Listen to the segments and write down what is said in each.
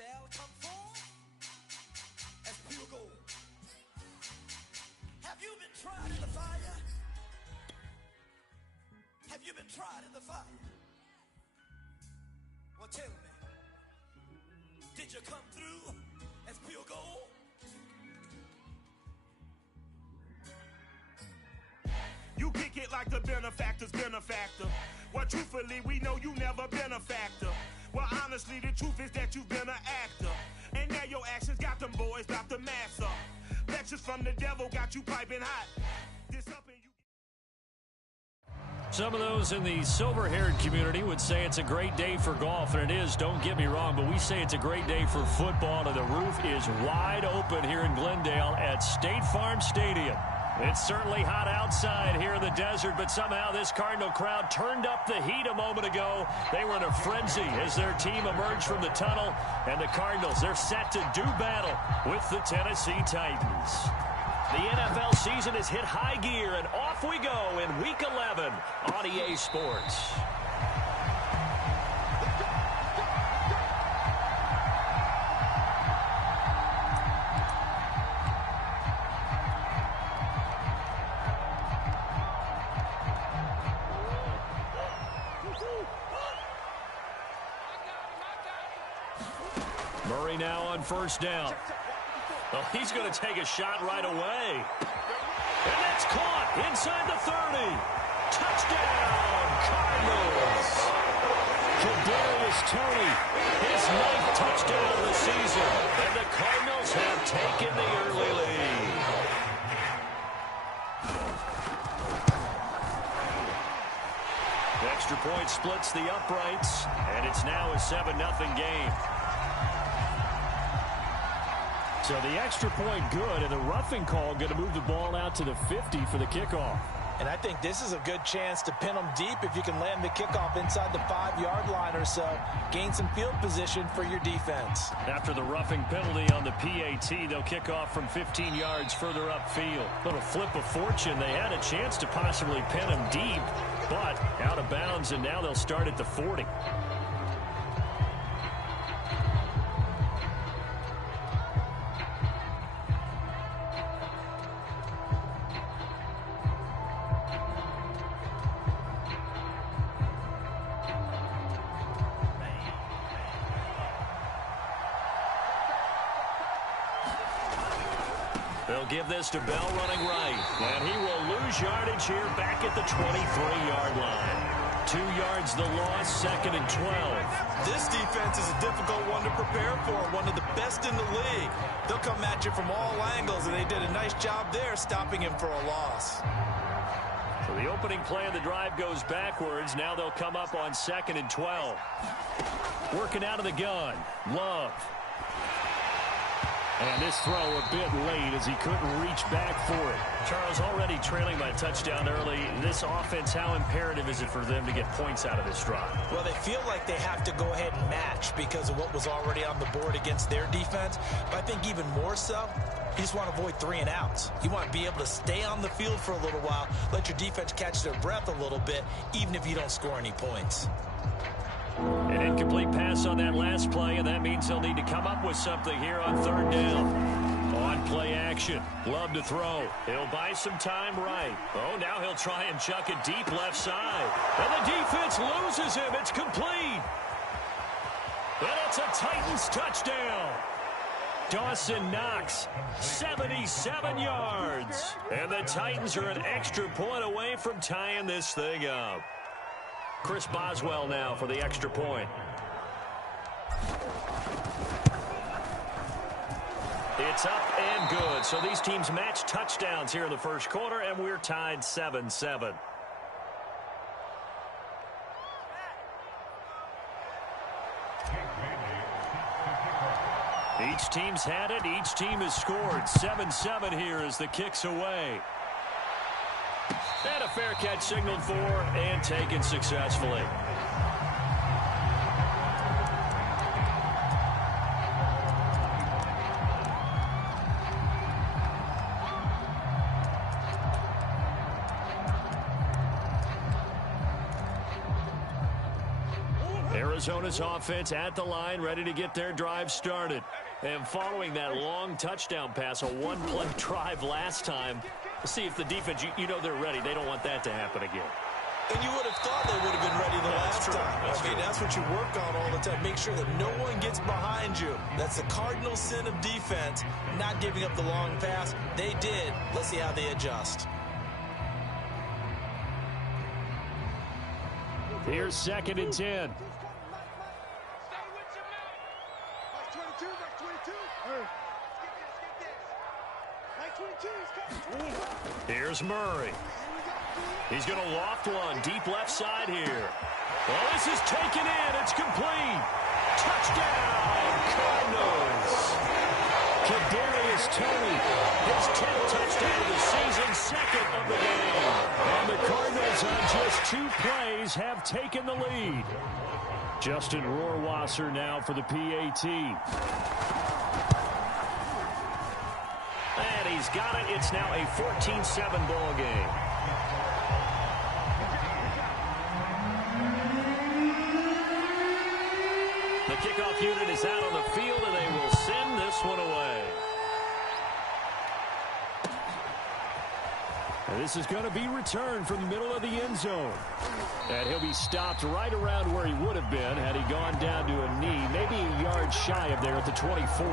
shall come forth as pure gold. Have you been tried in the fire? Have you been tried in the fire? Well, tell me, did you come through as pure gold? You kick it like the benefactor's benefactor. Well, truthfully, we know you never been a factor. Well, honestly, the truth is that you've been an actor. And now your actions got them boys about to mass up. Lectures from the devil got you piping hot. This up and you... Some of those in the silver-haired community would say it's a great day for golf, and it is, don't get me wrong, but we say it's a great day for football, and the roof is wide open here in Glendale at State Farm Stadium. It's certainly hot outside here in the desert, but somehow this Cardinal crowd turned up the heat a moment ago. They were in a frenzy as their team emerged from the tunnel, and the Cardinals, they're set to do battle with the Tennessee Titans. The NFL season has hit high gear, and off we go in Week 11 on EA Sports. Murray now on first down. Well, he's going to take a shot right away. And it's caught inside the 30. Touchdown, Cardinals. Kadarius Toney, his 9th touchdown of the season. And the Cardinals have taken the early lead. The extra point splits the uprights, and it's now a 7-0 game. So the extra point good, and the roughing call going to move the ball out to the 50 for the kickoff. And I think this is a good chance to pin them deep if you can land the kickoff inside the 5-yard line or so. Gain some field position for your defense. After the roughing penalty on the PAT, they'll kick off from 15 yards further upfield. Little flip of fortune. They had a chance to possibly pin them deep, but out of bounds, and now they'll start at the 40. They'll give this to Bell running right. And he will lose yardage here back at the 23-yard line. 2 yards the loss, 2nd and 12. This defense is a difficult one to prepare for, one of the best in the league. They'll come at you from all angles, and they did a nice job there stopping him for a loss. So the opening play of the drive goes backwards. Now they'll come up on 2nd and 12. Working out of the gun, Love. And this throw a bit late as he couldn't reach back for it. Charles, already trailing by touchdown early. This offense, how imperative is it for them to get points out of this drive? Well, they feel like they have to go ahead and match because of what was already on the board against their defense. But I think even more so, you just want to avoid 3 and outs. You want to be able to stay on the field for a little while, let your defense catch their breath a little bit, even if you don't score any points. An incomplete pass on that last play, and that means they'll need to come up with something here on 3rd down. On play action. Love to throw. He'll buy some time right. Oh, now he'll try and chuck it deep left side. And the defense loses him. It's complete. And it's a Titans touchdown. Dawson Knox, 77 yards. And the Titans are an extra point away from tying this thing up. Chris Boswell now for the extra point. It's up and good. So these teams match touchdowns here in the first quarter, and we're tied 7-7. Each team's had it. Each team has scored. 7-7 here as the kick's away. And a fair catch signaled for and taken successfully. Arizona's offense at the line, ready to get their drive started. And following that long touchdown pass, a one-play drive last time, see if the defense, you know they're ready. They don't want that to happen again. And you would have thought they would have been ready the last time. That's what you work on all the time. Make sure that no one gets behind you. That's the cardinal sin of defense, not giving up the long pass. They did. Let's see how they adjust. Here's 2nd and 10. Here's Murray. He's going to loft one deep left side here. Well, this is taken in. It's complete. Touchdown, Cardinals. Kadarius Toney, his 10th touchdown of the season, 2nd of the game. And the Cardinals on just 2 plays have taken the lead. Justin Rohrwasser now for the PAT. And he's got it. It's now a 14-7 ball game. The kickoff unit is out on the field, and they will send this one away. And this is going to be returned from the middle of the end zone. And he'll be stopped right around where he would have been had he gone down to a knee, maybe a yard shy of there at the 24.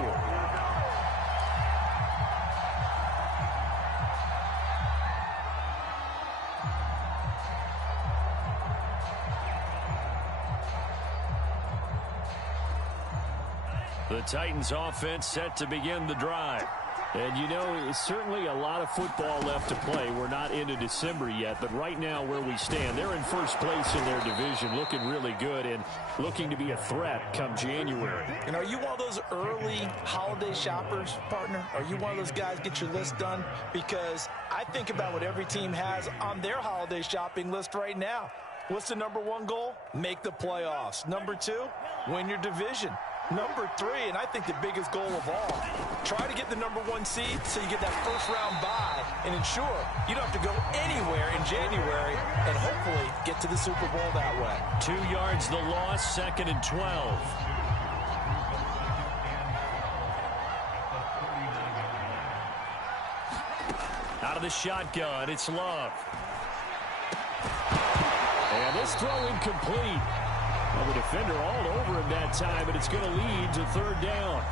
The Titans offense set to begin the drive. And, you know, it's certainly a lot of football left to play. We're not into December yet, but right now where we stand, they're in first place in their division, looking really good and looking to be a threat come January. And are you one of those early holiday shoppers, partner? Are you one of those guys get your list done? Because I think about what every team has on their holiday shopping list right now. What's the #1 goal? Make the playoffs. #2, win your division. #3, and I think the biggest goal of all, try to get the #1 seed so you get that first-round bye and ensure you don't have to go anywhere in January and hopefully get to the Super Bowl that way. 2 yards the loss, 2nd and 12. Out of the shotgun, it's Love. And this throw incomplete. Well, the defender all over him that time, and it's going to lead to 3rd down.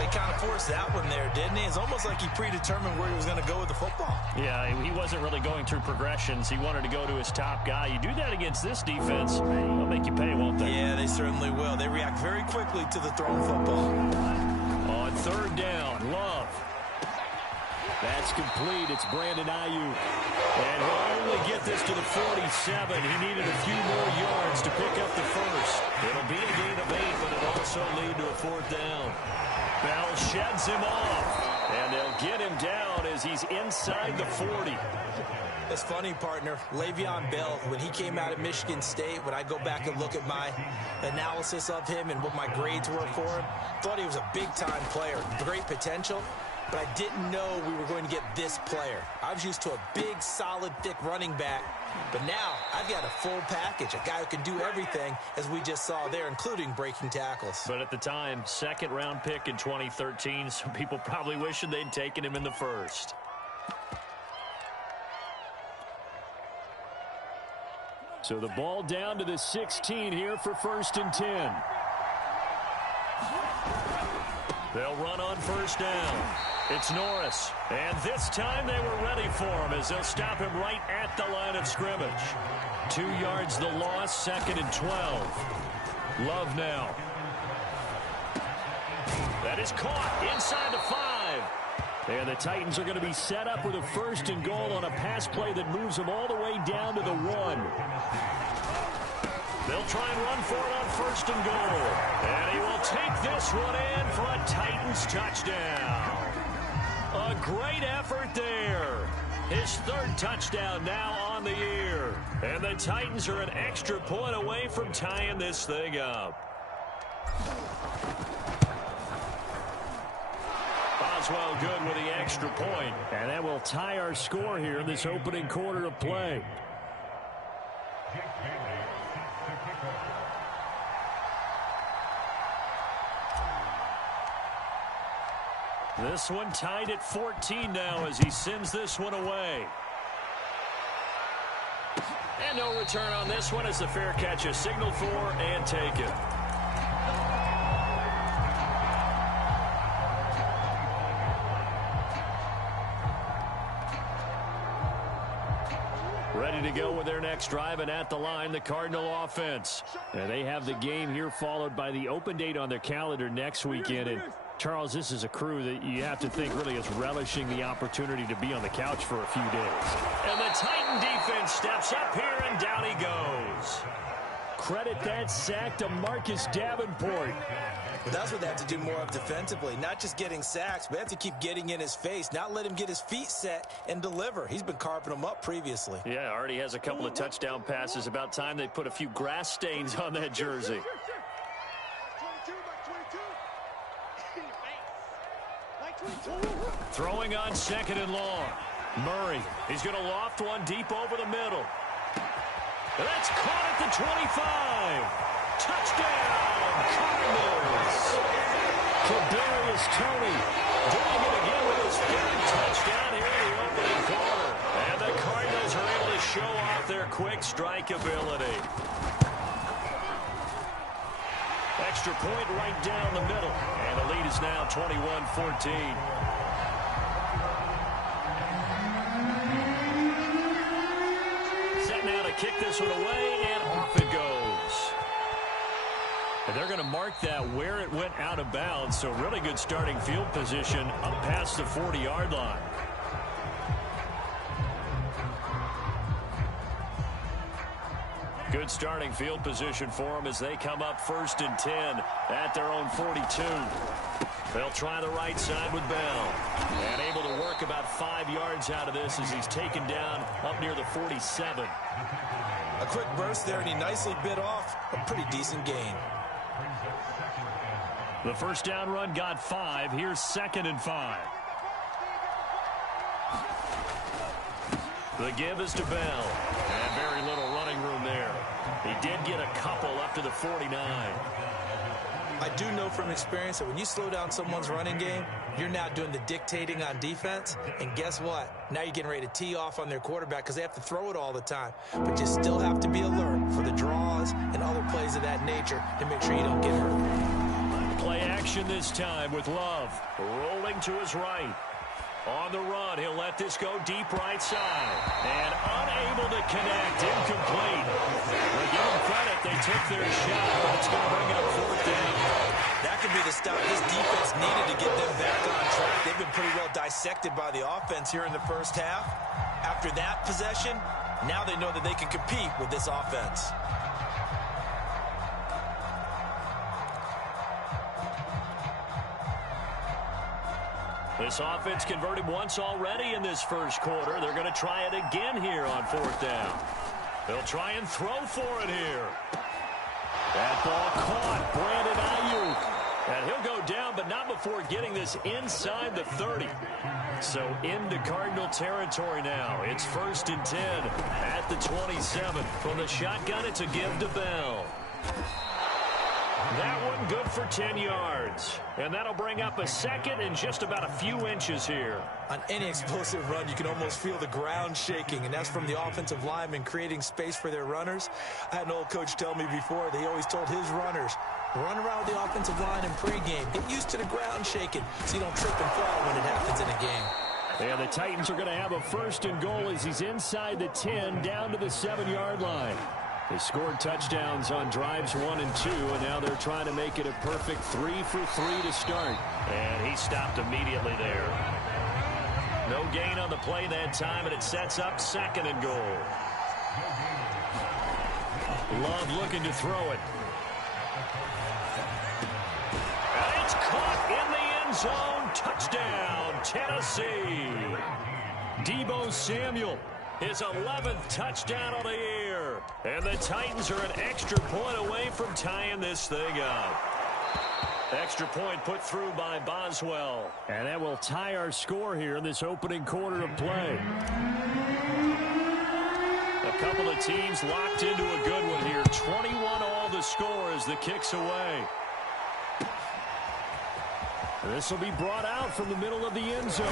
He kind of forced that one there, didn't he? It's almost like he predetermined where he was going to go with the football. Yeah, he wasn't really going through progressions. He wanted to go to his top guy. You do that against this defense, they'll make you pay, won't they? Yeah, they certainly will. They react very quickly to the thrown football. On 3rd down, Love. That's complete. It's Brandon Ayuk. And he'll only get this to the 47. He needed a few more yards to pick up the first. It'll be a gain of 8, but it'll also lead to a 4th down. Bell sheds him off. And they'll get him down as he's inside the 40. It's funny, partner. Le'Veon Bell, when he came out of Michigan State, when I go back and look at my analysis of him and what my grades were for him, thought he was a big-time player, great potential. But I didn't know we were going to get this player. I was used to a big, solid, thick running back. But now I've got a full package, a guy who can do everything, as we just saw there, including breaking tackles. But at the time, 2nd-round pick in 2013, some people probably wishing they'd taken him in the 1st. So the ball down to the 16 here for 1st and 10. They'll run on 1st down. It's Norris. And this time they were ready for him as they'll stop him right at the line of scrimmage. 2 yards the loss, 2nd and 12. Love now. That is caught inside the 5. And the Titans are going to be set up with a 1st and goal on a pass play that moves them all the way down to the 1. They'll try and run for it on 1st and goal. And he will take this one in for a Titans touchdown. A great effort there. His 3rd touchdown now on the year. And the Titans are an extra point away from tying this thing up. Boswell good with the extra point. And that will tie our score here in this opening quarter of play. This one tied at 14 now as he sends this one away. And no return on this one as the fair catch is signaled for and taken. Ready to go with their next drive, and at the line, the Cardinal offense. And they have the game here followed by the open date on their calendar next weekend. And Charles, this is a crew that you have to think really is relishing the opportunity to be on the couch for a few days. And the Titan defense steps up here, and down he goes. Credit that sack to Marcus Davenport. But that's what they have to do more of defensively. Not just getting sacks, but they have to keep getting in his face. Not let him get his feet set and deliver. He's been carving them up previously. Yeah, already has a couple of touchdown passes. About time they put a few grass stains on that jersey. Throwing on second and long. Murray, he's going to loft one deep over the middle. That's caught at the 25. Touchdown, Cardinals. Kadarius Toney doing it again with his third touchdown here in the opening quarter. And the Cardinals are able to show off their quick strike ability. Extra point right down the middle. And the lead is now 21-14. Set now to kick this one away, and off it goes. And they're going to mark that where it went out of bounds, so really good starting field position up past the 40-yard line. Good starting field position for them as they come up 1st and 10 at their own 42. They'll try the right side with Bell. And able to work about 5 yards out of this as he's taken down up near the 47. A quick burst there, and he nicely bit off a pretty decent gain. The first down run got 5. Here's 2nd and 5. The give is to Bell. And very little running room there. He did get a couple up to the 49. I do know from experience that when you slow down someone's running game, you're now doing the dictating on defense. And guess what? Now you're getting ready to tee off on their quarterback because they have to throw it all the time. But you still have to be alert for the draws and other plays of that nature to make sure you don't get hurt. Play action this time with Love. Rolling to his right. On the run, he'll let this go deep right side. And unable to connect, incomplete. Well, give them credit, they took their shot, but it's going to bring up 4th down. That could be the stop this defense needed to get them back on track. They've been pretty well dissected by the offense here in the first half. After that possession, now they know that they can compete with this offense. This offense converted once already in this first quarter. They're going to try it again here on 4th down. They'll try and throw for it here. That ball caught. Brandon Ayuk. And he'll go down, but not before getting this inside the 30. So into Cardinal territory now. It's 1st and 10 at the 27. From the shotgun, it's a give to Bell. That one good for 10 yards. And that'll bring up a 2nd and just about a few inches here. On any explosive run, you can almost feel the ground shaking, and that's from the offensive linemen creating space for their runners. I had an old coach tell me before, he always told his runners, run around the offensive line in pregame. Get used to the ground shaking so you don't trip and fall when it happens in a game. And the Titans are going to have a 1st and goal as he's inside the 10 down to the 7-yard line. They scored touchdowns on drives 1 and 2, and now they're trying to make it a perfect 3 for 3 to start. And he stopped immediately there. No gain on the play that time, and it sets up 2nd and goal. Love looking to throw it. And it's caught in the end zone. Touchdown, Tennessee. Deebo Samuel. His 11th touchdown of the year. And the Titans are an extra point away from tying this thing up. Extra point put through by Boswell. And that will tie our score here in this opening quarter of play. A couple of teams locked into a good one here. 21 all the score as the kick's away. This will be brought out from the middle of the end zone.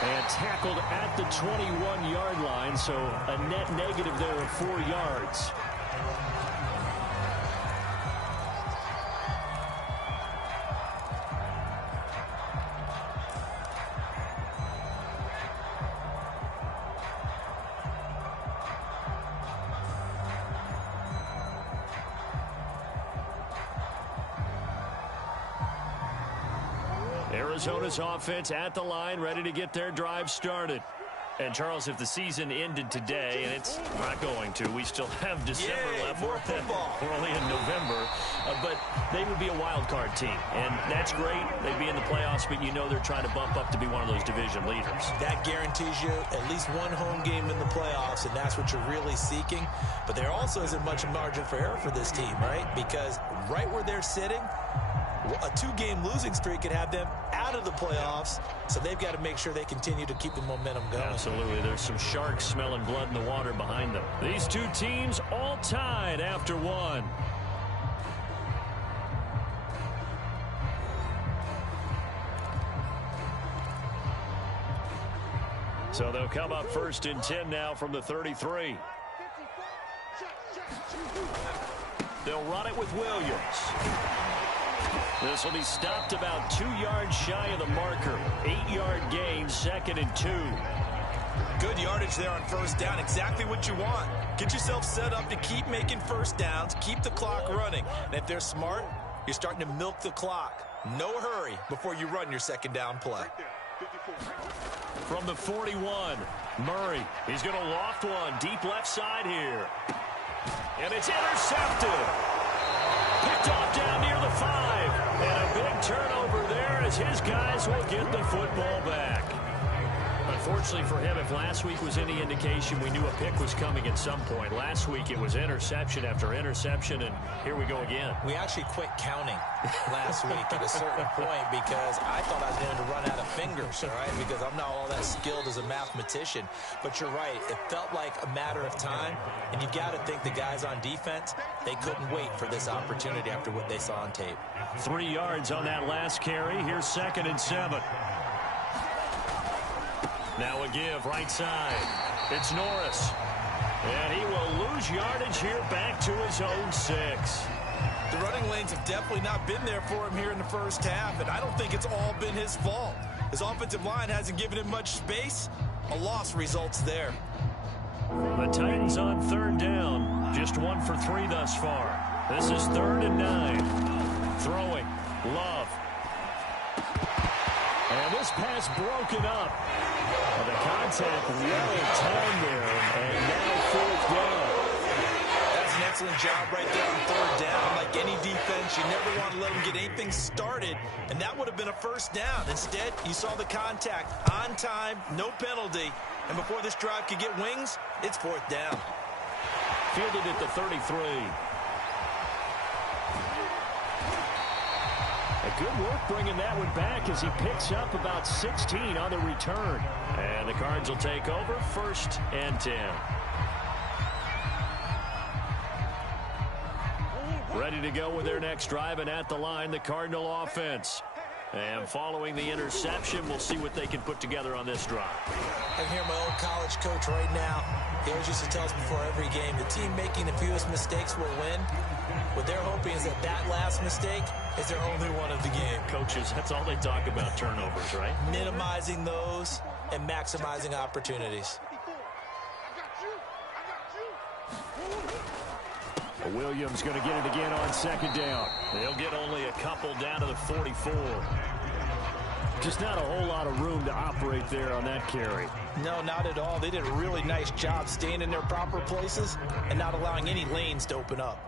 And tackled at the 21-yard line, so a net negative there of 4 yards. Arizona's offense at the line, ready to get their drive started. And, Charles, if the season ended today, and it's not going to, we still have December left. More football. We're only in November. But they would be a wild card team, and that's great. They'd be in the playoffs, but you know they're trying to bump up to be one of those division leaders. That guarantees you at least one home game in the playoffs, and that's what you're really seeking. But there also isn't much margin for error for this team, right? Because right where they're sitting, a 2-game losing streak could have them out of the playoffs, so they've got to make sure they continue to keep the momentum going. Absolutely. There's some sharks smelling blood in the water behind them. These two teams all tied after one. So they'll come up 1st and 10 now from the 33. They'll run it with Williams. This will be stopped about 2 yards shy of the marker. 8-yard gain, 2nd and 2. Good yardage there on 1st down. Exactly what you want. Get yourself set up to keep making 1st downs, keep the clock running. And if they're smart, you're starting to milk the clock. No hurry before you run your 2nd down play. From the 41, Murray. He's going to loft one deep left side here. And it's intercepted. Picked off down near the 5. And a big turnover there as his guys will get the football back. Unfortunately for him, if last week was any indication, we knew a pick was coming at some point. Last week it was interception after interception, and here we go again. We actually quit counting last week at a certain point because I thought I was going to run out of fingers, all right, because I'm not all that skilled as a mathematician. But you're right. It felt like a matter of time, and you've got to think the guys on defense, they couldn't wait for this opportunity after what they saw on tape. 3 yards on that last carry. Here's 2nd and 7. Now a give right side. It's Norris. And he will lose yardage here back to his own 6. The running lanes have definitely not been there for him here in the 1st half, and I don't think it's all been his fault. His offensive line hasn't given him much space. A loss results there. The Titans on 3rd down. Just 1 for 3 thus far. This is 3rd and 9. Throwing. Love. And this pass broken up. And the contact well timed there. And now 4th down. That's an excellent job right there on 3rd down. Like any defense, you never want to let them get anything started. And that would have been a 1st down. Instead, you saw the contact on time, no penalty. And before this drive could get wings, it's 4th down. Fielded at the 33. Good work bringing that one back as he picks up about 16 on the return. And the Cards will take over 1st and 10. Ready to go with their next drive, and at the line, the Cardinal offense. And following the interception, we'll see what they can put together on this drive. I can hear my old college coach right now. He always used to tell us before every game, the team making the fewest mistakes will win. What they're hoping is that last mistake is their only one of the game. Coaches, that's all they talk about, turnovers, right? Minimizing those and maximizing opportunities. Williams going to get it again on 2nd down. They'll get only a couple down to the 44. Just not a whole lot of room to operate there on that carry. No, not at all. They did a really nice job staying in their proper places and not allowing any lanes to open up.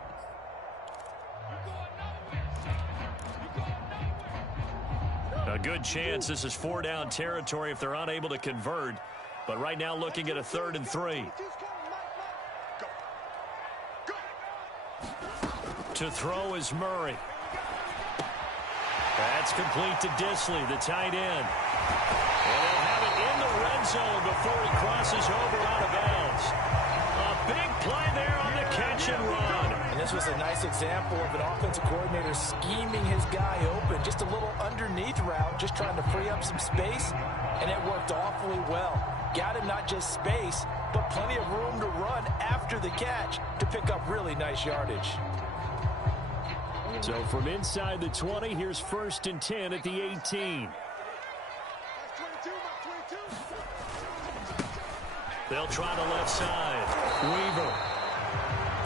A good chance this is 4-down territory if they're unable to convert. But right now looking at a 3rd and 3. To throw is Murray. That's complete to Disley, the tight end. And they'll have it in the red zone before he crosses over out of bounds. A big play there on the catch and run. And this was a nice example of an offensive coordinator scheming his guy open. Just a little underneath route, just trying to free up some space, and it worked awfully well. Got him not just space, but plenty of room to run after the catch to pick up really nice yardage. So from inside the 20, here's 1st and 10 at the 18. They'll try the left side. Weaver.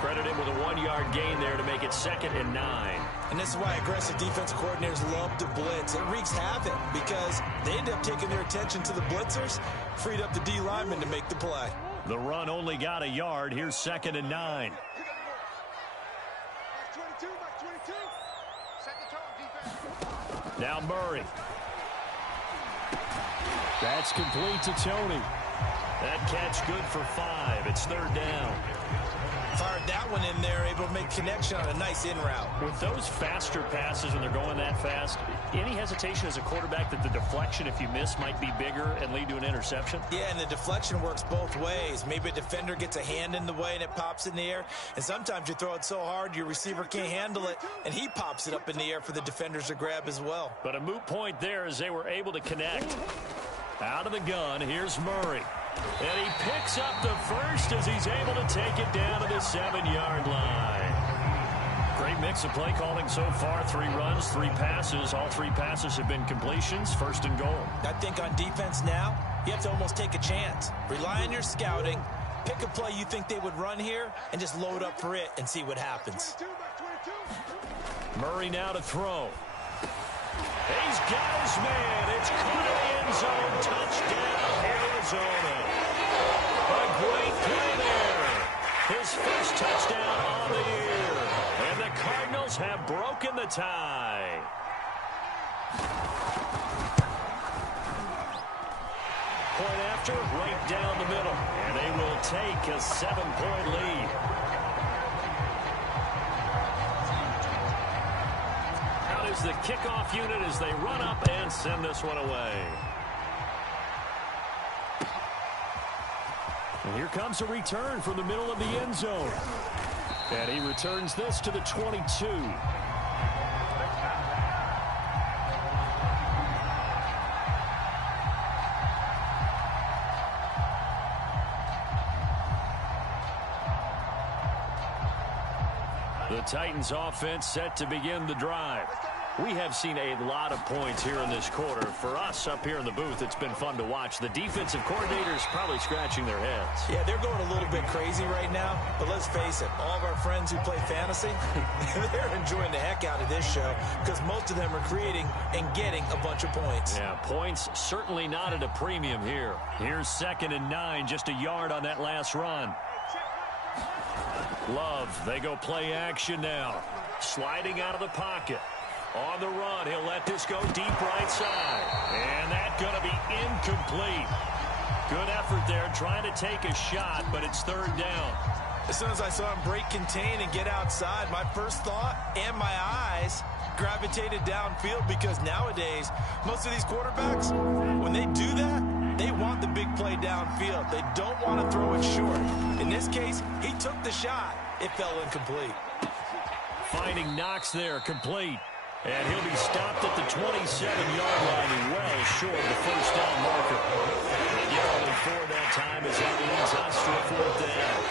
Credit him with a 1-yard gain there to make it 2nd and 9. And this is why aggressive defensive coordinators love to blitz. It wreaks havoc because they end up taking their attention to the blitzers, freed up the D lineman to make the play. The run only got a yard. Here's 2nd and 9. Now Murray. That's complete to Tony. That catch good for 5. It's 3rd down. Fired that one in there, able to make connection on a nice in route. With those faster passes when they're going that fast, any hesitation as a quarterback that the deflection, if you miss, might be bigger and lead to an interception? Yeah, and the deflection works both ways. Maybe a defender gets a hand in the way and it pops in the air. And sometimes you throw it so hard your receiver can't handle it, and he pops it up in the air for the defenders to grab as well. But a moot point there as they were able to connect. Out of the gun, here's Murray. And he picks up the first as he's able to take it down to the 7-yard line. Great mix of play calling so far. 3 runs, 3 passes. All 3 passes have been completions. 1st and goal. I think on defense now, you have to almost take a chance. Rely on your scouting. Pick a play you think they would run here and just load up for it and see what happens. Murray now to throw. He's got his man. It's caught in the end zone. Touchdown, Arizona. A great play there. His first touchdown on the year. And the Cardinals have broken the tie. Point after, right down the middle. And they will take a 7-point lead. Out is the kickoff unit as they run up and send this one away. And here comes a return from the middle of the end zone. And he returns this to the 22. The Titans offense set to begin the drive. We have seen a lot of points here in this quarter. For us up here in the booth, it's been fun to watch. The defensive coordinators probably scratching their heads. Yeah, they're going a little bit crazy right now, but let's face it, all of our friends who play fantasy, they're enjoying the heck out of this show because most of them are creating and getting a bunch of points. Yeah, points certainly not at a premium here. Here's 2nd and 9, just a yard on that last run. Love, they go play action now. Sliding out of the pocket. On the run, he'll let this go deep right side. And that's going to be incomplete. Good effort there, trying to take a shot, but it's 3rd down. As soon as I saw him break contain and get outside, my first thought and my eyes gravitated downfield because nowadays, most of these quarterbacks, when they do that, they want the big play downfield. They don't want to throw it short. In this case, he took the shot. It fell incomplete. Finding Knox there, complete. And he'll be stopped at the 27-yard line and well short of the 1st down marker. They get only 4 that time as that leads us to a 4th down.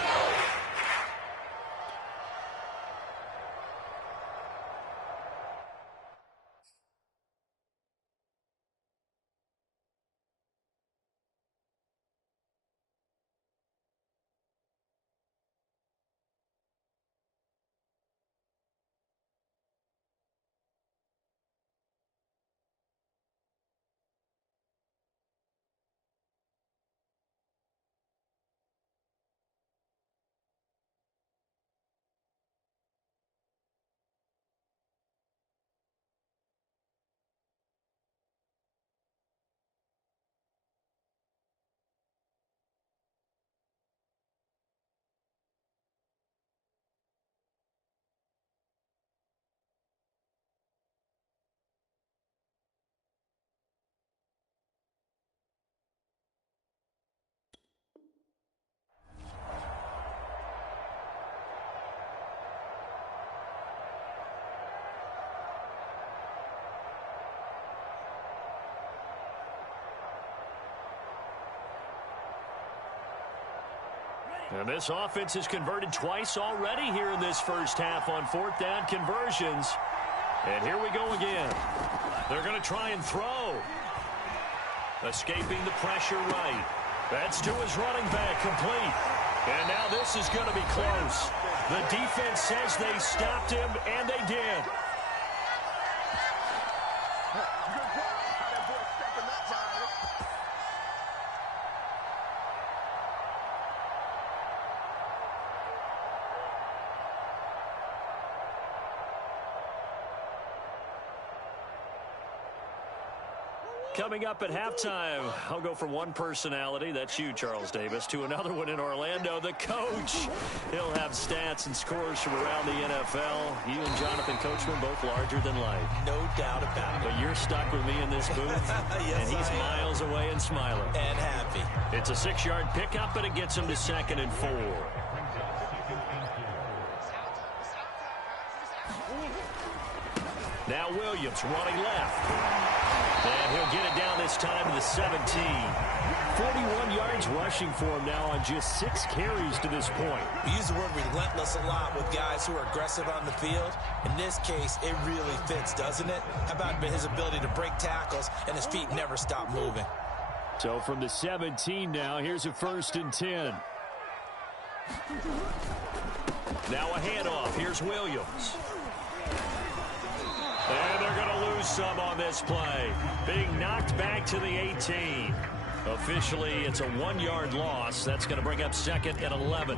And this offense has converted twice already here in this first half on fourth down conversions. And here we go again. They're going to try and throw. Escaping the pressure right. That's to his running back, complete. And now this is going to be close. The defense says they stopped him, and they did. Coming up at halftime, I'll go from one personality, that's you, Charles Davis, to another one in Orlando, the coach. He'll have stats and scores from around the NFL. You and Jonathan Coachman, both larger than life. No doubt about it. But you're stuck with me in this booth, yes, and he's miles away and smiling. And happy. It's a 6-yard pickup, and it gets him to 2nd and 4. Now Williams running left. And he'll get it down this time to the 17. 41 yards rushing for him now on just 6 carries to this point. We use the word relentless a lot with guys who are aggressive on the field. In this case, it really fits, doesn't it? How about his ability to break tackles and his feet never stop moving? So from the 17 now, here's a 1st and 10. Now a handoff. Here's Williams. And they're going to lose some on this play. Being knocked back to the 18. Officially, it's a 1-yard loss. That's going to bring up 2nd and 11.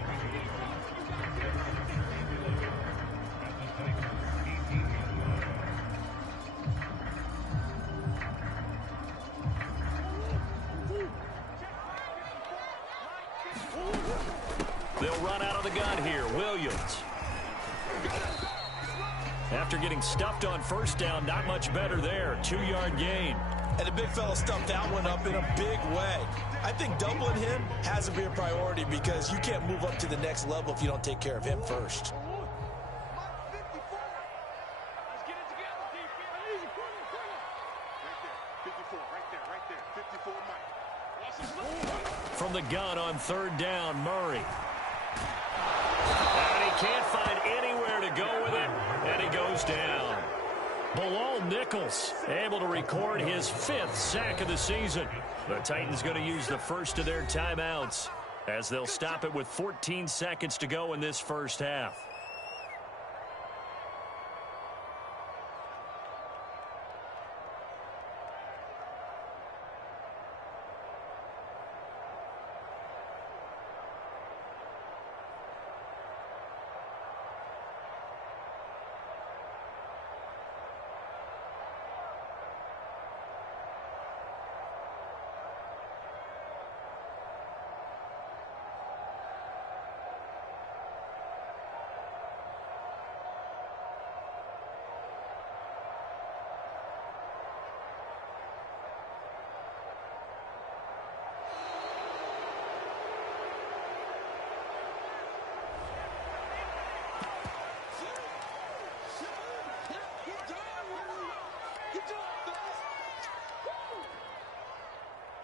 They'll run out of the gun here. Williams. After getting stuffed on 1st down, not much better there. 2-yard gain. And the big fella stuffed that one up in a big way. I think doubling him has to be a priority because you can't move up to the next level if you don't take care of him first. From the gun on 3rd down, Murray. And he can't find anywhere to go with it, and he goes down. Bilal Nichols able to record his 5th sack of the season. The Titans going to use the first of their timeouts as they'll stop it with 14 seconds to go in this first half.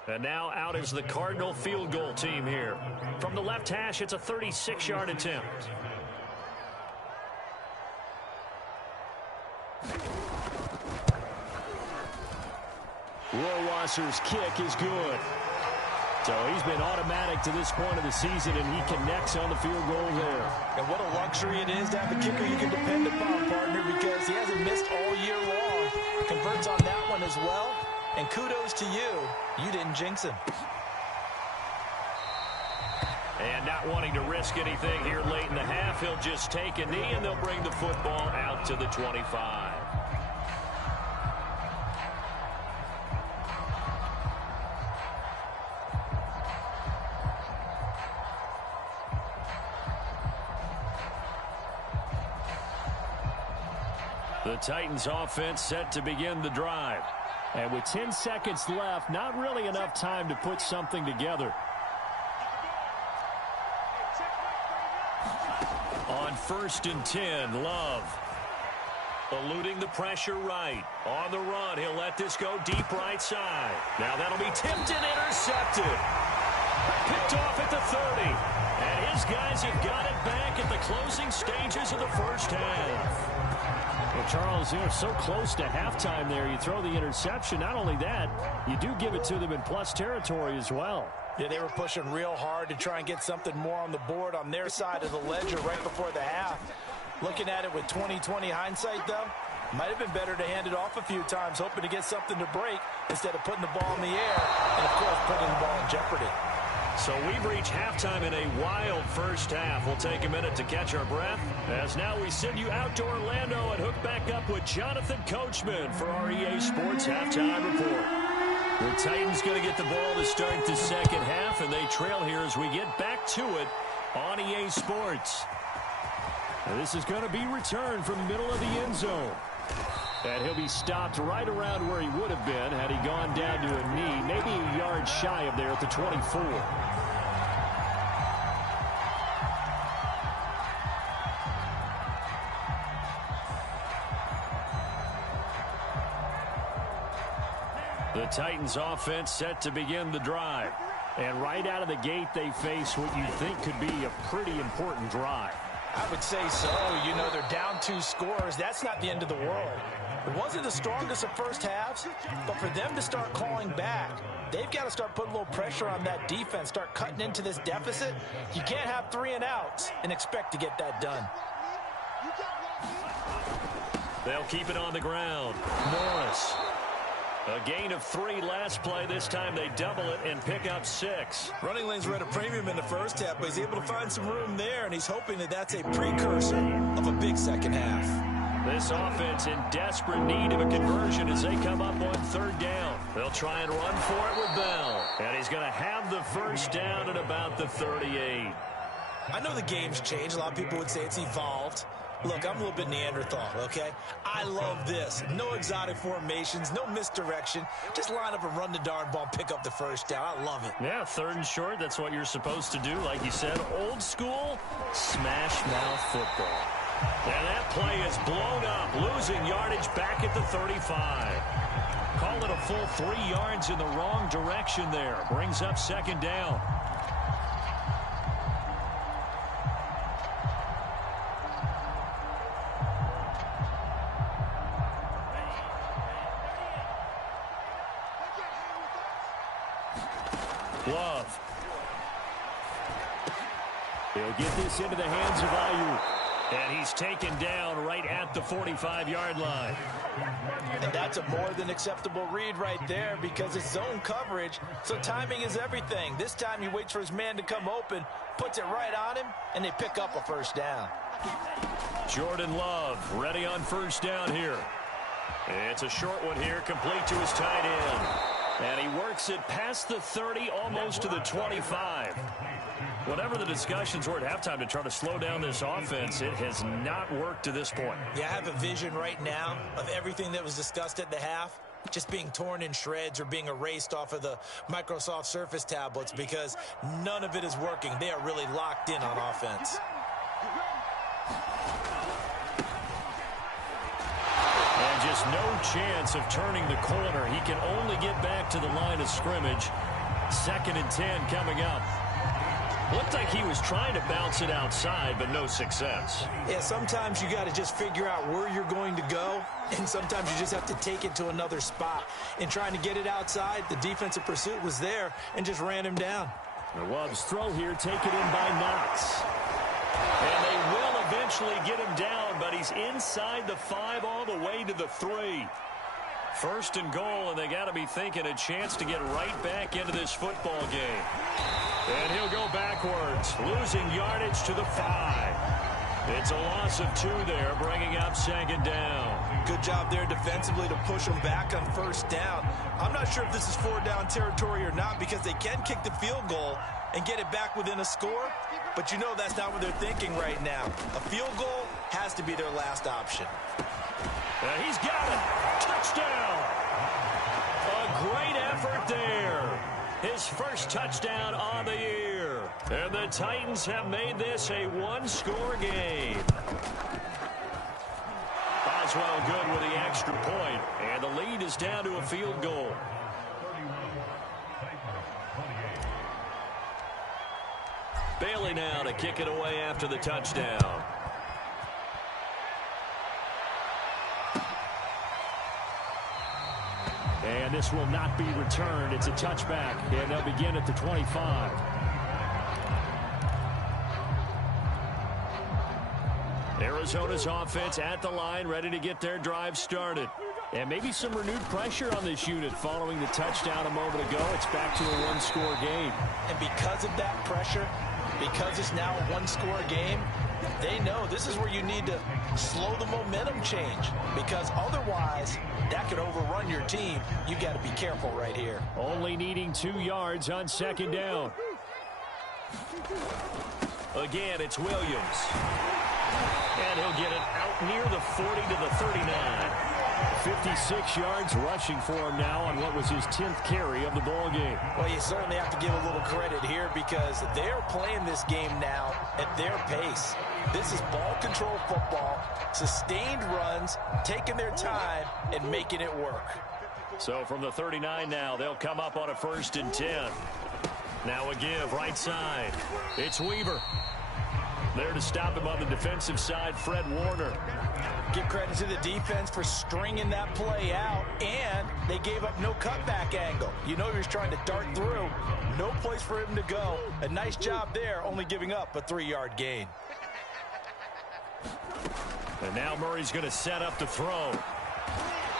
And now out is the Cardinal field goal team here. From the left hash, it's a 36-yard attempt. Rohrwasser's kick is good. So he's been automatic to this point of the season, and he connects on the field goal there. And what a luxury it is to have a kicker you can depend upon, partner, because he hasn't missed all year long. Converts on that one as well. And kudos to you. You didn't jinx him. And not wanting to risk anything here late in the half, he'll just take a knee, and they'll bring the football out to the 25. The Titans offense set to begin the drive. And with 10 seconds left, not really enough time to put something together. On 1st and 10, Love. Eluding the pressure right. On the run, he'll let this go deep right side. Now that'll be tipped and intercepted. Picked off at the 30. And his guys have got it back at the closing stages of the first half. Well, Charles, you're so close to halftime there. You throw the interception. Not only that, you do give it to them in plus territory as well. Yeah, they were pushing real hard to try and get something more on the board on their side of the ledger right before the half. Looking at it with 20/20 hindsight, though, might have been better to hand it off a few times, hoping to get something to break instead of putting the ball in the air and, of course, putting the ball in jeopardy. So we've reached halftime in a wild first half. We'll take a minute to catch our breath, as now we send you out to Orlando and hook back up with Jonathan Coachman for our EA Sports Halftime Report. The Titans going to get the ball to start the second half, and they trail here as we get back to it on EA Sports. Now this is going to be returned from the middle of the end zone. And he'll be stopped right around where he would have been had he gone down to a knee, maybe a yard shy of there at the 24. The Titans offense set to begin the drive. And right out of the gate, they face what you think could be a pretty important drive. I would say so. You know, they're down 2 scores. That's not the end of the world. It wasn't the strongest of first halves, but for them to start calling back, they've got to start putting a little pressure on that defense, start cutting into this deficit. You can't have 3 and outs and expect to get that done. They'll keep it on the ground. Norris. A gain of 3 last play. This time they double it and pick up 6. Running lanes were at a premium in the first half, but he's able to find some room there, and he's hoping that that's a precursor of a big second half. This offense in desperate need of a conversion as they come up on third down. They'll try and run for it with Bell. And he's going to have the first down at about the 38. I know the game's changed. A lot of people would say it's evolved. Look, I'm a little bit Neanderthal, okay? I love this. No exotic formations, no misdirection. Just line up and run the darn ball, pick up the first down. I love it. Yeah, third and short, that's what you're supposed to do. Like you said, old school, smash mouth football. And that play is blown up, losing yardage back at the 35. Call it a full 3 yards in the wrong direction there. Brings up second down. Love. He'll get this into the hands of Ayuk. And he's taken down right at the 45-yard line. And that's a more than acceptable read right there because it's zone coverage, so timing is everything. This time he waits for his man to come open, puts it right on him, and they pick up a first down. Jordan Love ready on first down here. It's a short one here, complete to his tight end. And he works it past the 30, almost to the 25. Whatever the discussions were at halftime to try to slow down this offense, it has not worked to this point. Yeah, I have a vision right now of everything that was discussed at the half just being torn in shreds or being erased off of the Microsoft Surface tablets because none of it is working. They are really locked in on offense. And just no chance of turning the corner. He can only get back to the line of scrimmage. 2nd and 10 coming up. Looked like he was trying to bounce it outside, but no success. Yeah, sometimes you got to just figure out where you're going to go, and sometimes you just have to take it to another spot. In trying to get it outside, the defensive pursuit was there and just ran him down. The Love's throw here taken in by Knox. And they will eventually get him down, but he's inside the 5 all the way to the 3. 1st and goal, and they got to be thinking a chance to get right back into this football game. And he'll go backwards, losing yardage to the 5. It's a loss of 2 there, bringing up 2nd down. Good job there defensively to push them back on 1st down. I'm not sure if this is 4 down territory or not because they can kick the field goal and get it back within a score. But you know that's not what they're thinking right now. A field goal has to be their last option. He's got it. Touchdown. A great effort there. His first touchdown on the year. And the Titans have made this a 1-score game. Boswell good with the extra point. And the lead is down to a field goal. Bailey now to kick it away after the touchdown. And this will not be returned. It's a touchback, and they'll begin at the 25. Arizona's offense at the line, ready to get their drive started. And maybe some renewed pressure on this unit following the touchdown a moment ago. It's back to a one-score game. And because of that pressure, because it's now a one-score game, they know this is where you need to slow the momentum change, because otherwise that could overrun your team. You got to be careful right here. Only needing 2 yards on second down. Again, it's Williams. And he'll get it out near the 40 to the 39. 56 yards rushing for him now on what was his 10th carry of the ball game. Well, you certainly have to give a little credit here, because they're playing this game now at their pace. This is ball control football, sustained runs, taking their time and making it work. So from the 39 now, they'll come up on a 1st and 10. Now a give right side. It's Weaver. There to stop him on the defensive side, Fred Warner. Give credit to the defense for stringing that play out, and they gave up no cutback angle. You know he was trying to dart through. No place for him to go. A nice job there, only giving up a 3-yard gain. And now Murray's going to set up to throw.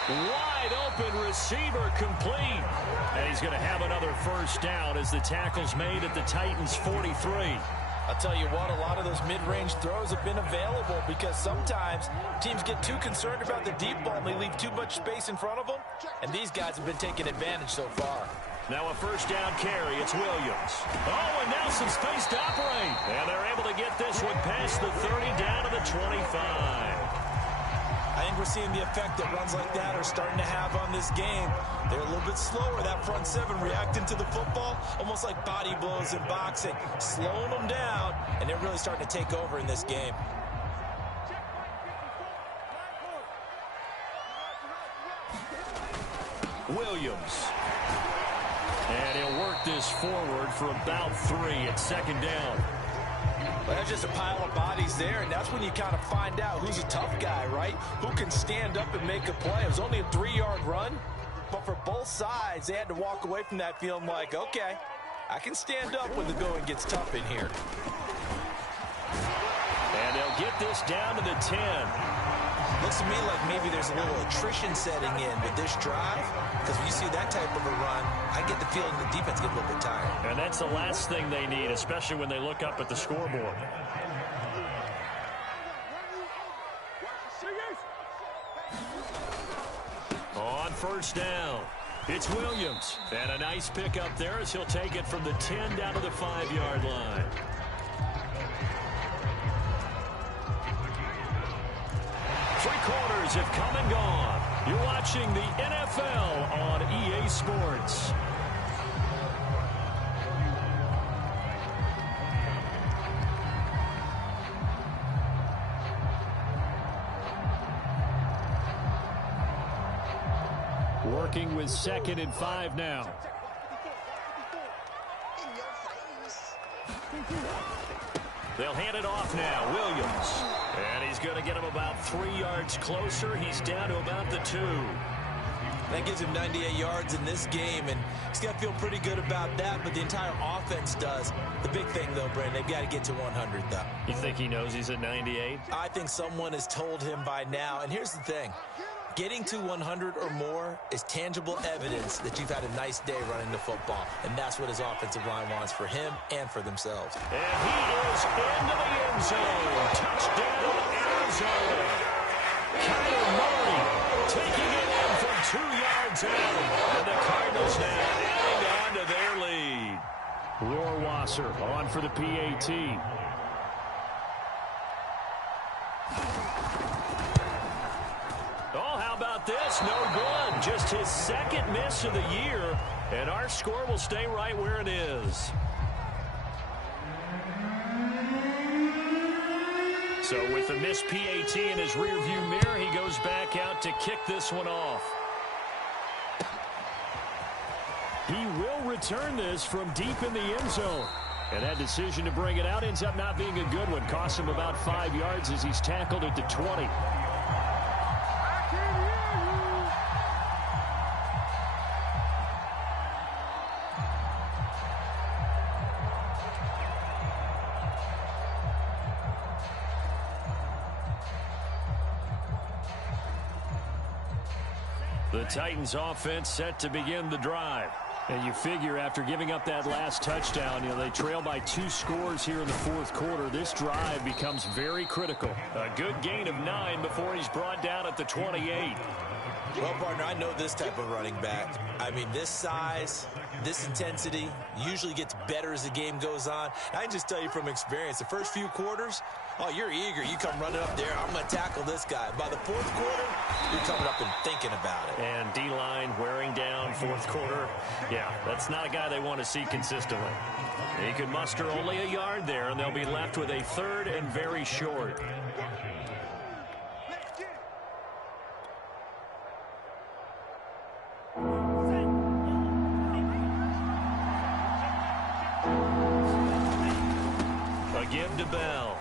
Wide open receiver, complete. And he's going to have another 1st down as the tackle's made at the Titans' 43. I'll tell you what, a lot of those mid-range throws have been available, because sometimes teams get too concerned about the deep ball and they leave too much space in front of them, and these guys have been taking advantage so far. Now a 1st down carry. It's Williams. Oh, and now some space to operate. And they're able to get this one past the 30 down to the 25. I think we're seeing the effect that runs like that are starting to have on this game. They're a little bit slower, that front 7, reacting to the football, almost like body blows in boxing, slowing them down, and they're really starting to take over in this game. Williams. And he'll work this forward for about 3 at 2nd down. Well, there's just a pile of bodies there, and that's when you kind of find out who's a tough guy, right? Who can stand up and make a play. It was only a 3-yard run, but for both sides, they had to walk away from that feeling like, okay, I can stand up when the going gets tough in here. And they'll get this down to the 10. Looks to me like maybe there's a little attrition setting in with this drive, because when you see that type of a run, I get the feeling the defense gets a little bit tired. And that's the last thing they need, especially when they look up at the scoreboard. On 1st down, it's Williams. And a nice pickup there as he'll take it from the 10 down to the 5-yard line. Three quarters have come and gone. You're watching the NFL on EA Sports. Working with 2nd and 5 now. They'll hand it off now. Williams. And he's going to get him about 3 yards closer. He's down to about the 2. That gives him 98 yards in this game, and he's got to feel pretty good about that, but the entire offense does. The big thing, though, Brandon, they've got to get to 100, though. You think he knows he's at 98? I think someone has told him by now, and here's the thing. Getting to 100 or more is tangible evidence that you've had a nice day running the football, and that's what his offensive line wants for him and for themselves. And he is into the end zone. Touchdown, Arizona. Kyler Murray taking it in from 2 yards out. And the Cardinals now adding on to their lead. Rohrwasser on for the PAT. This no good. Just his 2nd miss of the year, and our score will stay right where it is. So with the missed PAT in his rearview mirror, he goes back out to kick this one off. He will return this from deep in the end zone. And that decision to bring it out ends up not being a good one. Costs him about 5 yards as he's tackled at the 20. The Titans offense set to begin the drive. And you figure after giving up that last touchdown, they trail by 2 scores here in the fourth quarter. This drive becomes very critical. A good gain of 9 before he's brought down at the 28. Well, partner, I know this type of running back. I mean, this size, this intensity usually gets better as the game goes on. I can just tell you from experience, the first few quarters, oh, you're eager. You come running up there, I'm going to tackle this guy. By the fourth quarter, you're coming up and thinking about it. And D-line wearing down fourth quarter. Yeah, that's not a guy they want to see consistently. He could muster only a yard there, and they'll be left with a third and very short. Again to Bell.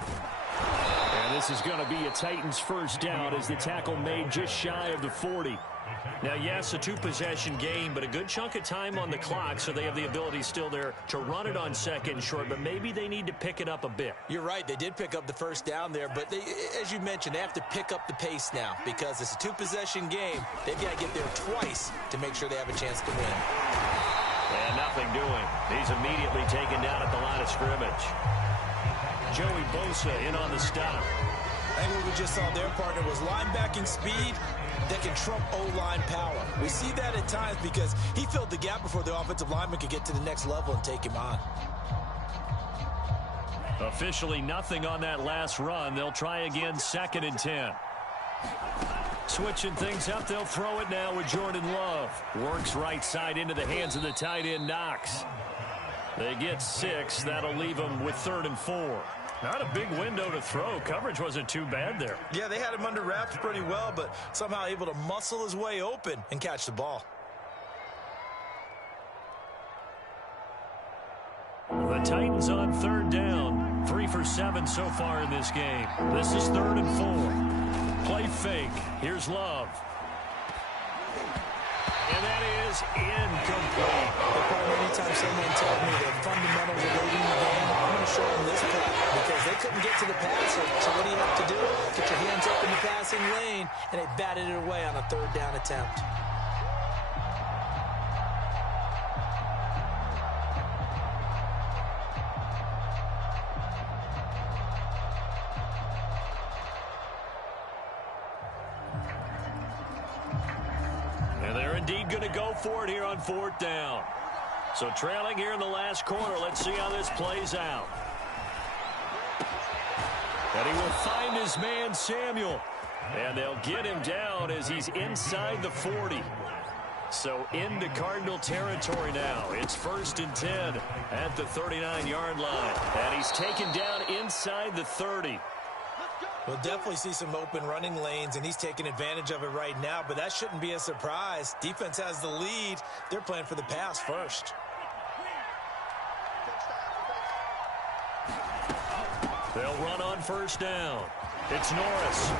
And this is going to be a Titans first down as the tackle made just shy of the 40. Now, yes, a 2-possession game, but a good chunk of time on the clock, so they have the ability still there to run it on second and short, but maybe they need to pick it up a bit. You're right. They did pick up the first down there, but they, as you mentioned, they have to pick up the pace now because it's a 2-possession game. They've got to get there twice to make sure they have a chance to win. And nothing doing. He's immediately taken down at the line of scrimmage. Joey Bosa in on the stop. I think what we just saw there, partner, was linebacking speed that can trump O-line power. We see that at times because he filled the gap before the offensive lineman could get to the next level and take him on. Officially nothing on that last run. They'll try again, 2nd and 10. Switching things up, they'll throw it now with Jordan Love. Works right side into the hands of the tight end, Knox. They get 6. That'll leave them with 3rd and 4. Not a big window to throw. Coverage wasn't too bad there. Yeah, they had him under wraps pretty well, but somehow able to muscle his way open and catch the ball. The Titans on 3rd down. 3 for 7 so far in this game. This is 3rd and 4. Play fake. Here's Love. And that is incomplete. Anytime someone tells me the fundamentals of leading the game, I'm going to show them this play because they couldn't get to the passer. So what do you have to do? Get your hands up in the passing lane, and they batted it away on a 3rd down attempt. Going to go for it here on 4th down. So trailing here in the last quarter. Let's see how this plays out. And he will find his man, Samuel. And they'll get him down as he's inside the 40. So into Cardinal territory now. It's 1st and 10 at the 39-yard line. And he's taken down inside the 30. We'll definitely see some open running lanes, and he's taking advantage of it right now, but that shouldn't be a surprise. Defense has the lead. They're playing for the pass first. They'll run on 1st down. It's Norris.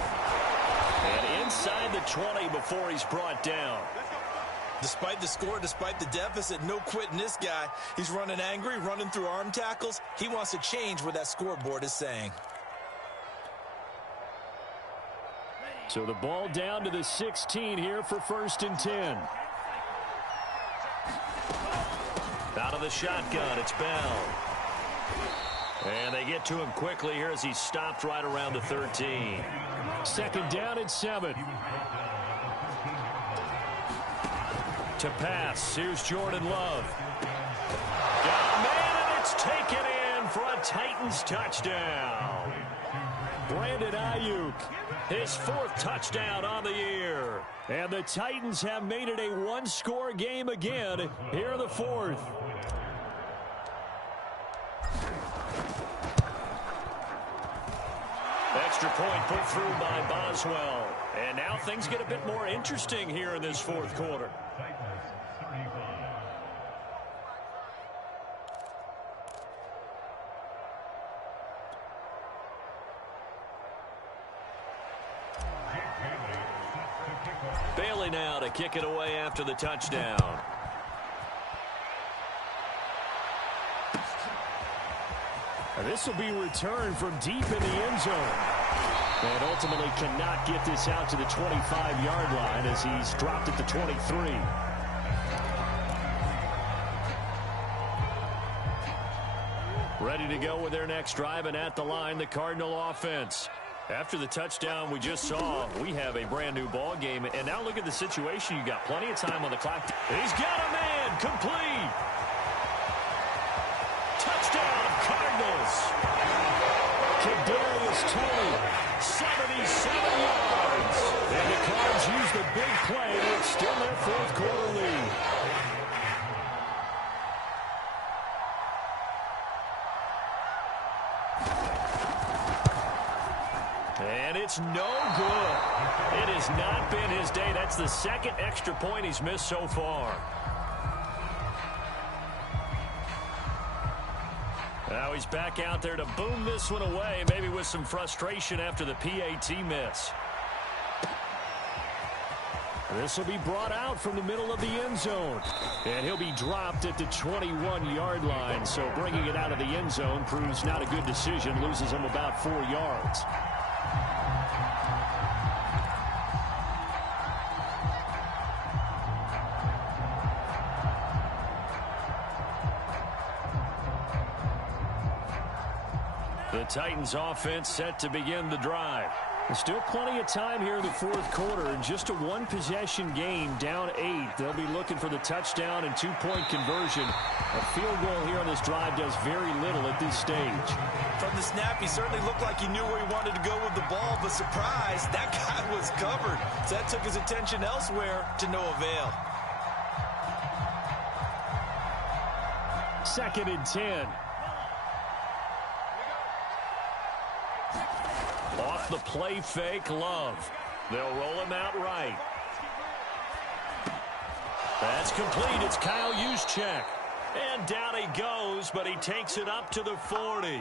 And inside the 20 before he's brought down. Despite the score, despite the deficit, no quitting this guy. He's running angry, running through arm tackles. He wants to change what that scoreboard is saying. So the ball down to the 16 here for 1st and 10. Out of the shotgun, it's Bell. And they get to him quickly here as he's stopped right around the 13. 2nd down and 7. To pass, here's Jordan Love. Got a man, and it's taken in for a Titans touchdown. Brandon Ayuk, his 4th touchdown on the year. And the Titans have made it a 1-score game again here in the 4th. Extra point put through by Boswell. And now things get a bit more interesting here in this 4th quarter. Kelly now to kick it away after the touchdown. This will be returned from deep in the end zone. And ultimately cannot get this out to the 25-yard line as he's dropped at the 23. Ready to go with their next drive, and at the line, the Cardinal offense. After the touchdown we just saw, we have a brand-new ball game. And now look at the situation. You got plenty of time on the clock. He's got a man. Complete. Touchdown, Cardinals. Kadarius Toney, 77 yards. And the Cards use the big play to extend their fourth-quarter lead. And it's no good. It has not been his day. That's the second extra point he's missed so far. Now he's back out there to boom this one away, maybe with some frustration after the PAT miss. This will be brought out from the middle of the end zone. And he'll be dropped at the 21-yard line. So bringing it out of the end zone proves not a good decision. Loses him about 4 yards. The Titans offense set to begin the drive. There's still plenty of time here in the fourth quarter. Just a one-possession game, down 8. They'll be looking for the touchdown and two-point conversion. A field goal here on this drive does very little at this stage. From the snap, he certainly looked like he knew where he wanted to go with the ball, but surprise, that guy was covered. So that took his attention elsewhere to no avail. 2nd and 10. Off the play fake, Love. They'll roll him out right. That's complete. It's Kyle Juszczyk. And down he goes, but he takes it up to the 40.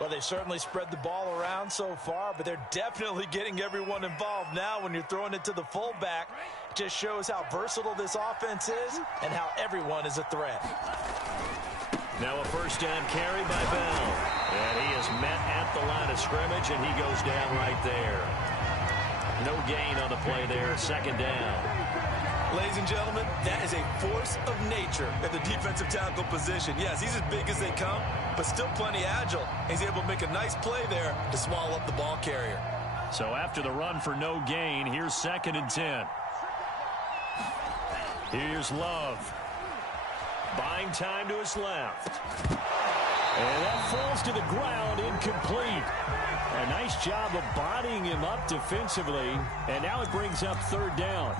Well, they've certainly spread the ball around so far, but they're definitely getting everyone involved now when you're throwing it to the fullback. It just shows how versatile this offense is and how everyone is a threat. Now a first down carry by Bell. And he is met at the line of scrimmage, and he goes down right there. No gain on the play there, 2nd down. Ladies and gentlemen, that is a force of nature at the defensive tackle position. Yes, he's as big as they come, but still plenty agile. He's able to make a nice play there to swallow up the ball carrier. So after the run for no gain, here's 2nd and 10. Here's Love. Buying time to his left. And that falls to the ground, incomplete. A nice job of bodying him up defensively. And now it brings up 3rd down.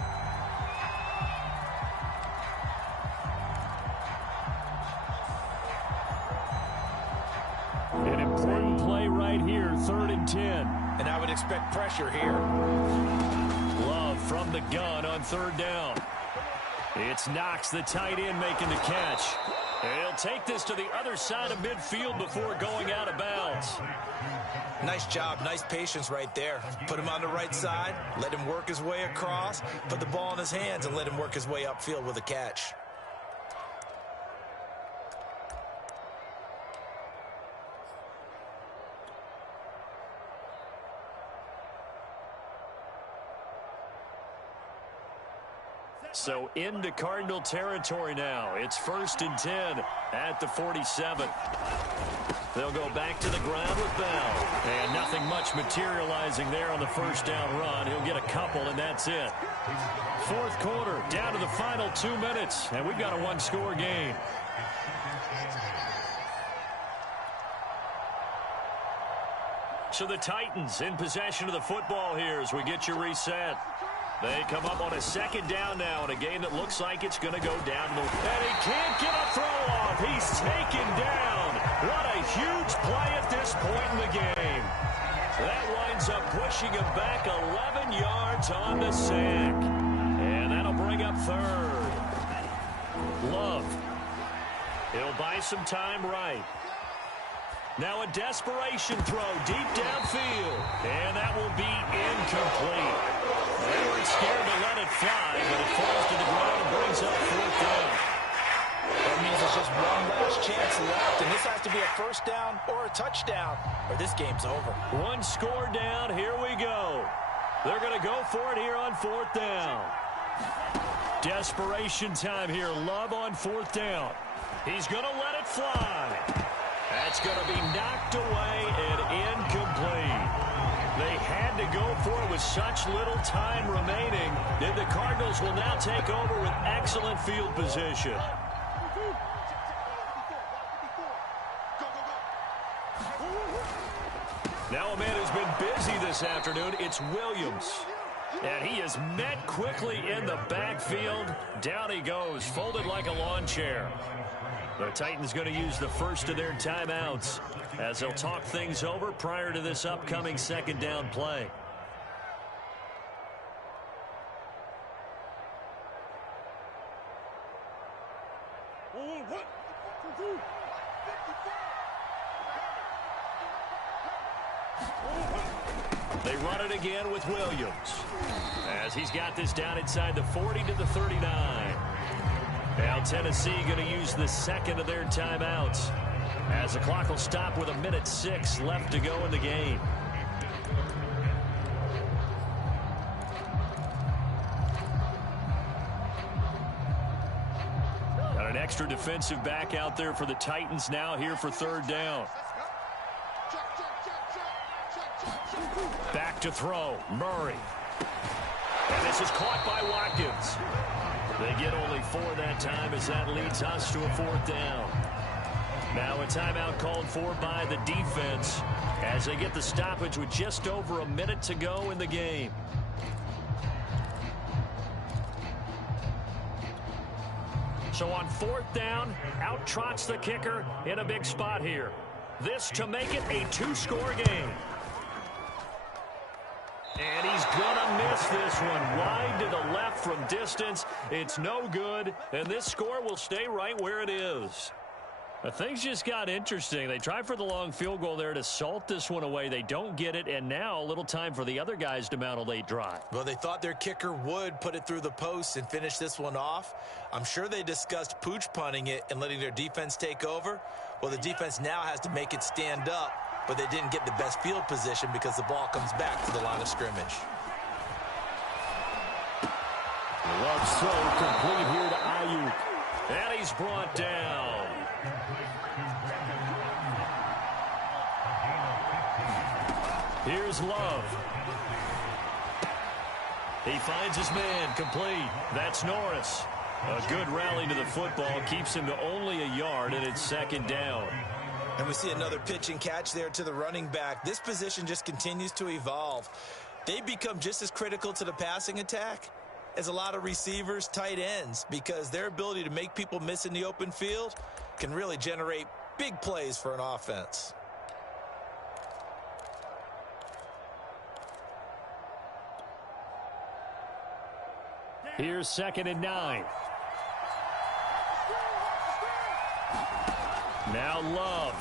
An important play right here, 3rd and 10. And I would expect pressure here. Love from the gun on 3rd down. It's Knox, the tight end, making the catch. He'll take this to the other side of midfield before going out of bounds. Nice job, nice patience right there. Put him on the right side, let him work his way across, put the ball in his hands, and let him work his way upfield with a catch. So into Cardinal territory now. It's 1st and 10 at the 47. They'll go back to the ground with Bell. And nothing much materializing there on the first down run. He'll get a couple, and that's it. Fourth quarter, down to the final 2 minutes, and we've got a one-score game. So the Titans in possession of the football here as we get you reset. They come up on a 2nd down now in a game that looks like it's going to go down. And he can't get a throw off. He's taken down. What a huge play at this point in the game. That winds up pushing him back 11 yards on the sack. And that'll bring up 3rd. Love. He'll buy some time right. Now a desperation throw deep downfield. And that will be incomplete. They weren't scared to let it fly, but it falls to the ground and brings up 4th down. That means it's just one last chance left, and this has to be a first down or a touchdown, or this game's over. One score down. Here we go. They're going to go for it here on 4th down. Desperation time here. Love on 4th down. He's going to let it fly. That's going to be knocked away and incomplete. They had to go for it with such little time remaining. And the Cardinals will now take over with excellent field position. Now a man who's been busy this afternoon, it's Williams. And he is met quickly in the backfield. Down he goes, folded like a lawn chair. The Titans going to use the first of their timeouts as they'll talk things over prior to this upcoming 2nd down play. They run it again with Williams as he's got this down inside the 40 to the 39. Now Tennessee going to use the second of their timeouts as the clock will stop with 1:06 left to go in the game. Got an extra defensive back out there for the Titans now here for 3rd down. Back to throw, Murray. And this is caught by Watkins. They get only 4 that time as that leads us to a 4th down. Now a timeout called for by the defense as they get the stoppage with just over a minute to go in the game. So on 4th down, out trots the kicker in a big spot here. This to make it a 2-score game. And he's going to miss this one wide to the left from distance. It's no good, and this score will stay right where it is. Things just got interesting. They try for the long field goal there to salt this one away. They don't get it, and now a little time for the other guys to mount a late drive. Well, they thought their kicker would put it through the post and finish this one off. I'm sure they discussed pooch punting it and letting their defense take over. Well, the defense now has to make it stand up, but they didn't get the best field position because the ball comes back to the line of scrimmage. Love's throw complete here to Ayuk. And he's brought down. Here's Love. He finds his man, complete. That's Norris. A good rally to the football keeps him to only a yard, and it's 2nd down. And we see another pitch and catch there to the running back. This position just continues to evolve. They become just as critical to the passing attack as a lot of receivers, tight ends, because their ability to make people miss in the open field can really generate big plays for an offense. Here's 2nd and 9. Now Love.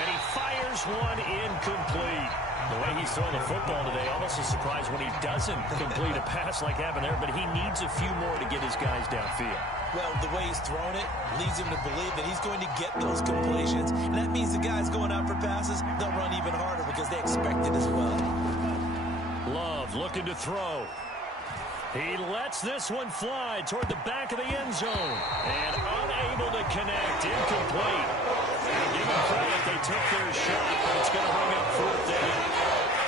And he fires one incomplete. The way he's throwing the football today, almost a surprise when he doesn't complete a pass like happened there, but he needs a few more to get his guys downfield. Well, the way he's thrown it leads him to believe that he's going to get those completions, and that means the guys going out for passes, they'll run even harder because they expect it as well. Love looking to throw. He lets this one fly toward the back of the end zone. And unable to connect. Incomplete. Give them credit. They took their shot, but it's going to bring up 4th down.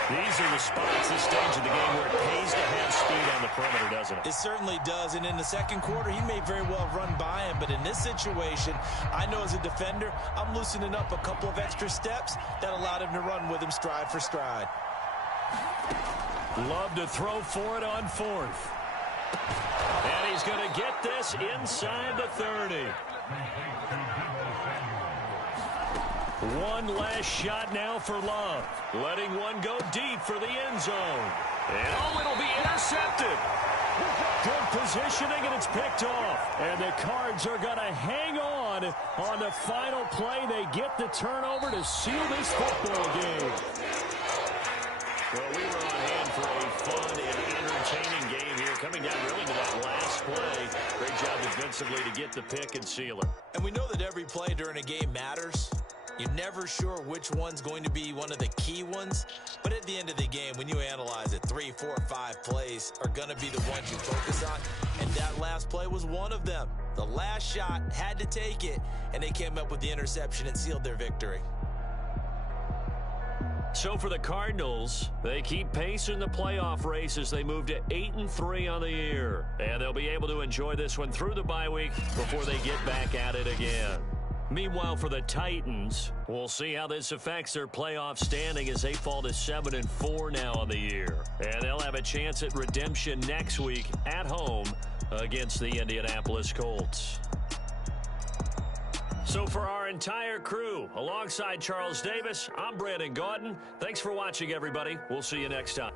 These are the spots, this stage of the game, where it pays to have speed on the perimeter, doesn't it? It certainly does. And in the second quarter, he may very well run by him. But in this situation, I know as a defender, I'm loosening up a couple of extra steps that allowed him to run with him stride for stride. Love to throw for it on 4th. And he's going to get this inside the 30. One last shot now for Love. Letting one go deep for the end zone. And it'll be intercepted. Good positioning, and it's picked off. And the Cards are going to hang on the final play. They get the turnover to seal this football game. Well, we were on hand. offensively to get the pick and seal it. And we know that every play during a game matters. You're never sure which one's going to be one of the key ones. But at the end of the game, when you analyze it, 3, 4, 5 plays are going to be the ones you focus on. And that last play was one of them. The last shot had to take it, and they came up with the interception and sealed their victory. So for the Cardinals, they keep pace in the playoff race as they move to 8-3 on the year. And they'll be able to enjoy this one through the bye week before they get back at it again. Meanwhile, for the Titans, we'll see how this affects their playoff standing as they fall to 7-4 now on the year. And they'll have a chance at redemption next week at home against the Indianapolis Colts. So for our entire crew, alongside Charles Davis, I'm Brandon Gaudin. Thanks for watching, everybody. We'll see you next time.